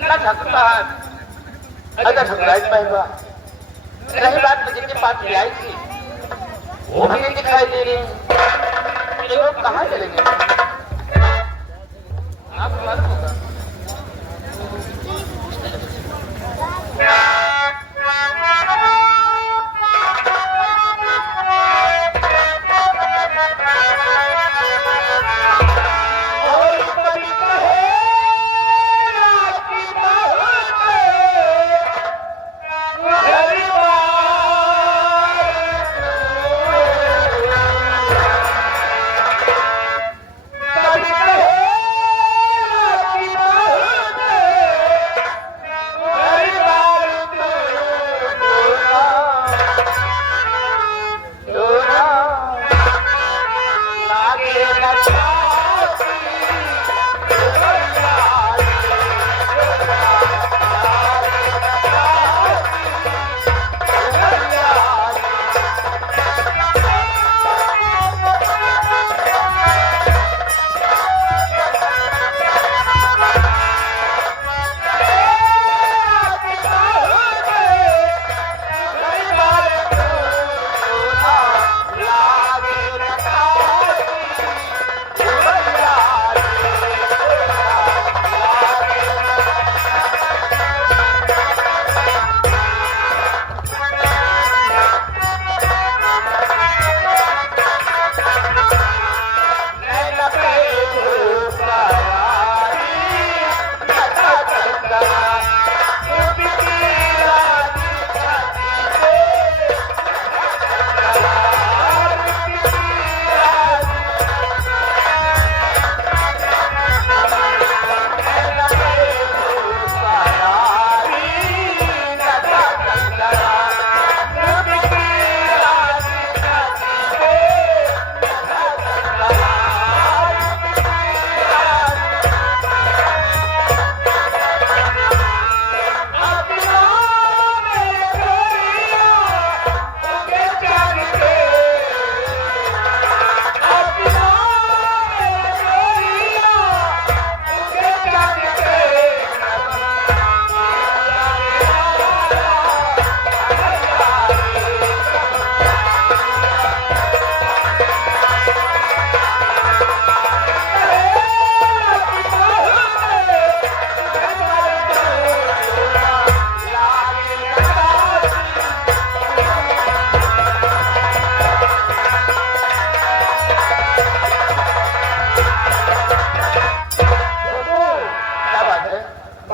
ना ठाकुर अगर ठुकराई पाएगा रही बात मुझे के पास ले आई थी वो भी नहीं दिखाई दे रही ये लोग कहाँ चले गए आप मालूम होगा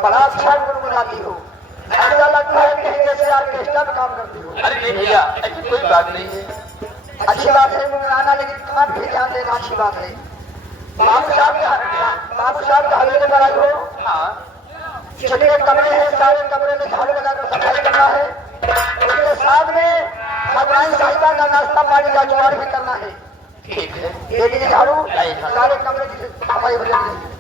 बड़ा अच्छा गुनगुनाती हो, ऐसा लगता है कहीं जैसे ऑर्केस्ट्रा में काम करती हो। अरे नहीं भैया ऐसी कोई बात नहीं है। अच्छी बात है गुनगुनाना, लेकिन कान भी ध्यान देना अच्छी बात है। बाबू साहब का हवेली में आई हो। हाँ जितने कमरे हैं सारे कमरे में झाड़ू लगाकर सफाई करना है। उसके साथ में भगवान साहिबा का नाश्ता पानी का जुगाड़ भी करना है। ठीक है ये लीजिए झाड़ू, सारे कमरे की सफाई हो जाएगी।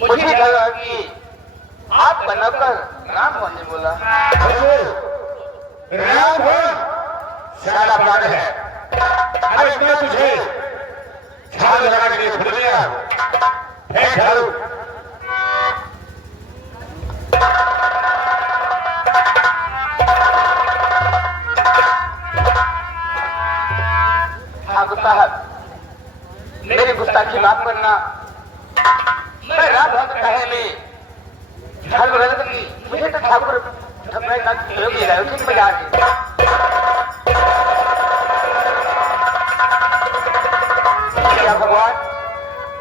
मुझे लगा कि आप बनाकर राम होने बोला। राम हो साला पागल है। अरे मैं तुझे झाड़ लगा के छोड़ दिया। फेंक झाड़ू। वैसे तो ठाकुर ठकुराई का प्रयोग ले रहे हो ठीक बाजार में। क्या भगवान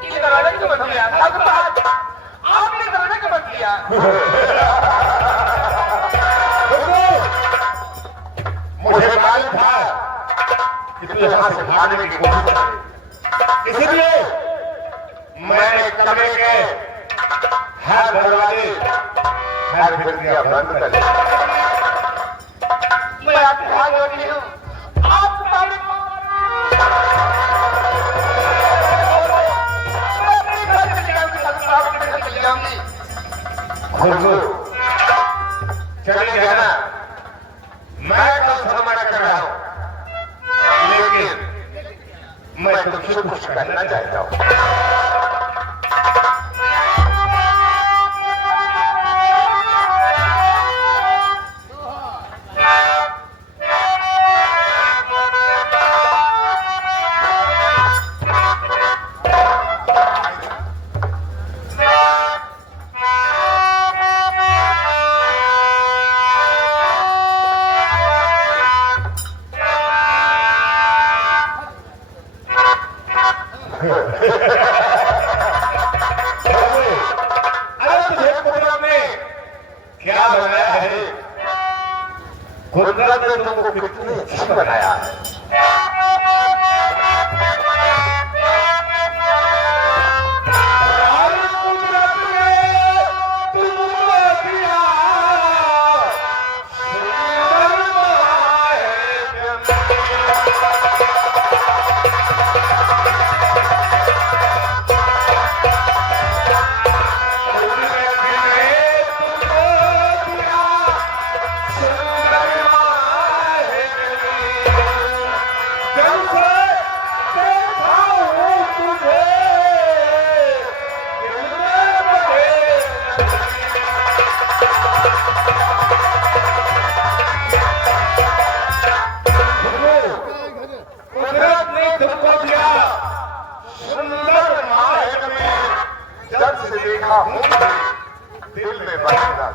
ये दरवाजा क्यों बंद किया? ठाकुर साहब आपने दरवाजा क्यों बंद किया? मुझे मालूम था कि तू यहाँ से भागने की कोशिश करे, इसलिए मैंने कमरे के हर दरवाजे हर खिड़कियां बंद कर दी। मैं आपकी हाथ जोड़ती हूँ, आप मालिक मैं अपने घर चली जाऊंगी, ठाकुर साहब अपने घर चली जाऊंगी। हुजूर चले जाना, मैं तो मना कर रहा हूं, लेकिन मैं तुमसे कुछ कहना चाहता हूं। क्या बनाया है? कुदरत ने तुमको कितनी अच्छी बनाया है। कुदरत ने तुमको दिया सुंदर बनाए। कुदरत ने तुमको दिया सुंदर महल में, जब से देखा हूँ दिल में बसना।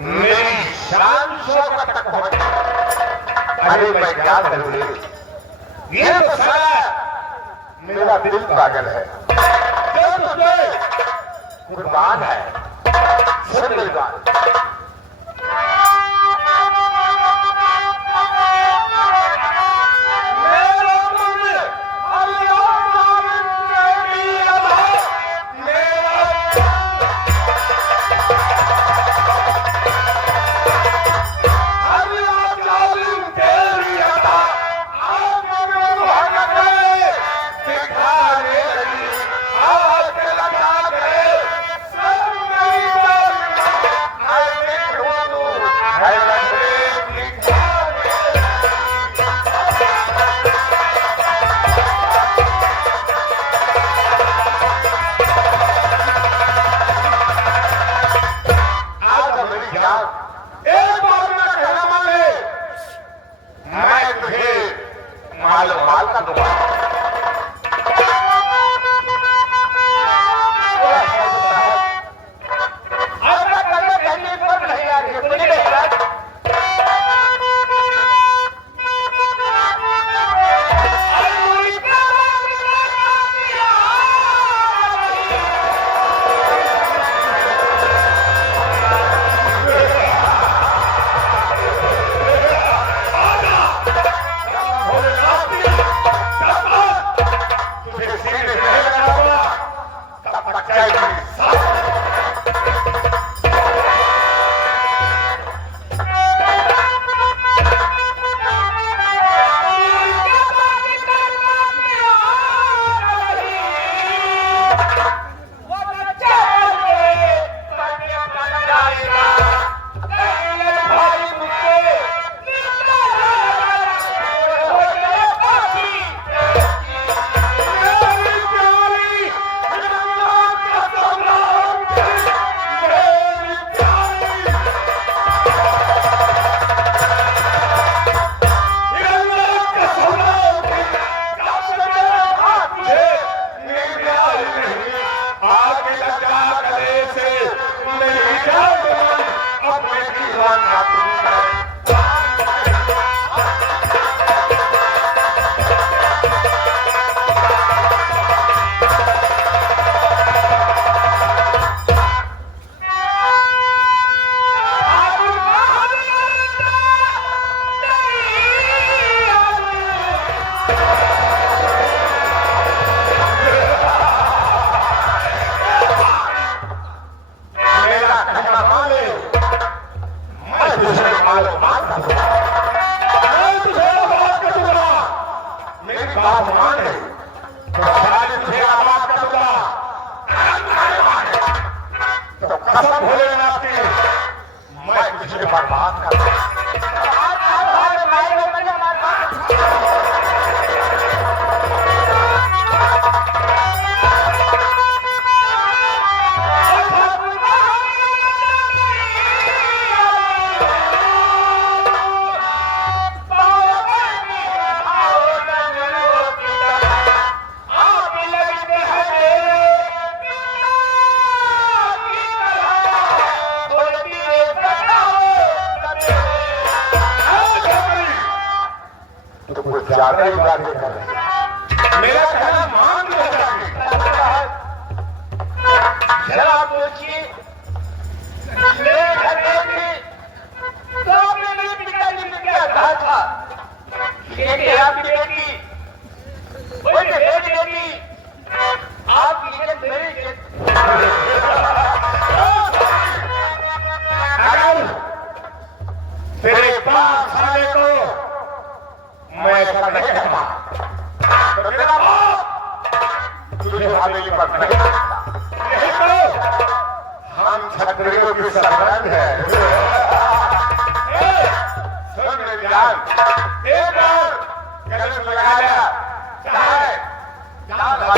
मेरी शान शौकत तक पहुंच। अरे मैं क्या करूं? ये तो साला मेरा दिल पागल है, जो तुझे कुर्बान है। सुन मेरी बात, कसम भोलेनाथ की मैं तुझे बर्बाद कर दूंगा। ज्यादा ही बातें कर रहे हैं। मेरा कहना मान लो जरा आप सोचिए, मेरे घर में भी तो मेरे पिताजी ने क्या कहा था कि आपकी बेटी बोले बेटी आपकी इज्जत मेरी तेरे बाप साले को मैं ऐसा नहीं कहता, तो तेरा बाप तुझे हवेली पर नहीं सकता। यही तो हम क्षत्रियों की सरहद है। सुन मेरी जान, एक और कलम लगा लिया, चाहे जान लगा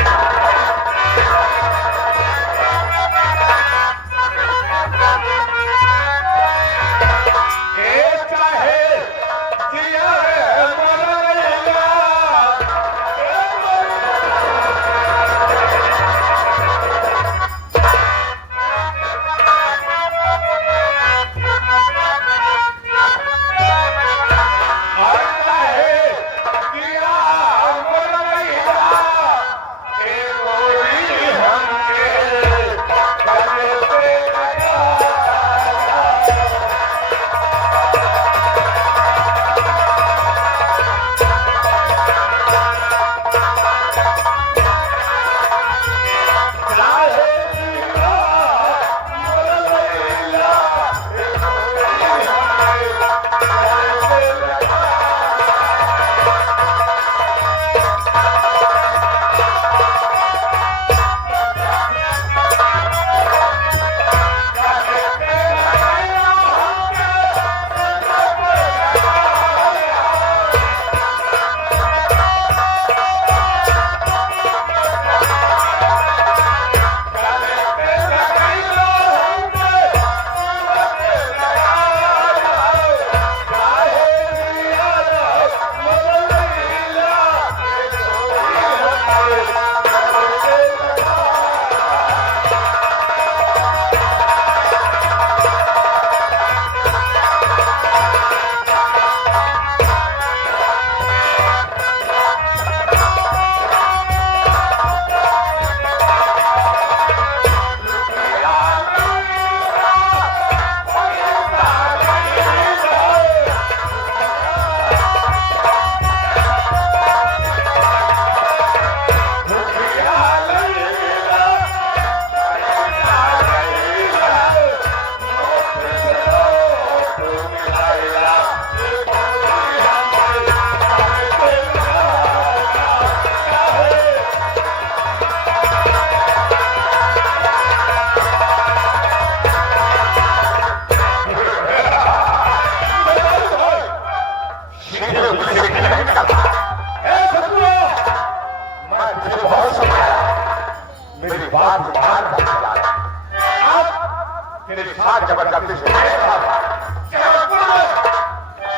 तेरे साथ जबरदस्ती से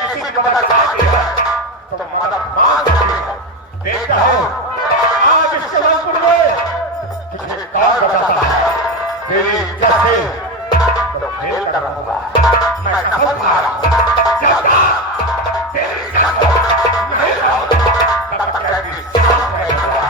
किसी को मदद तो मदद मांग देखता हूँ आज इस सलामपुर में तुझे कौन बताता है तेरी इज्जत से तो खेल कर रहूंगा मैं कसम खा रहा हूँ जब तक तेरी इज्जत नहीं लाऊंगा तब तक तेरी सांस नहीं लूंगा।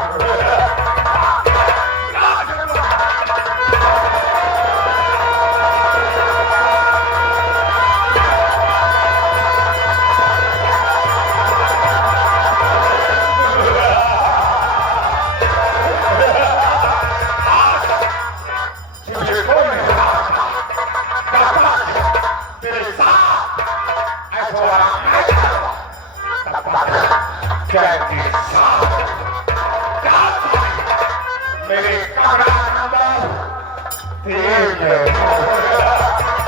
मेरे कमरा नंबर ठीक है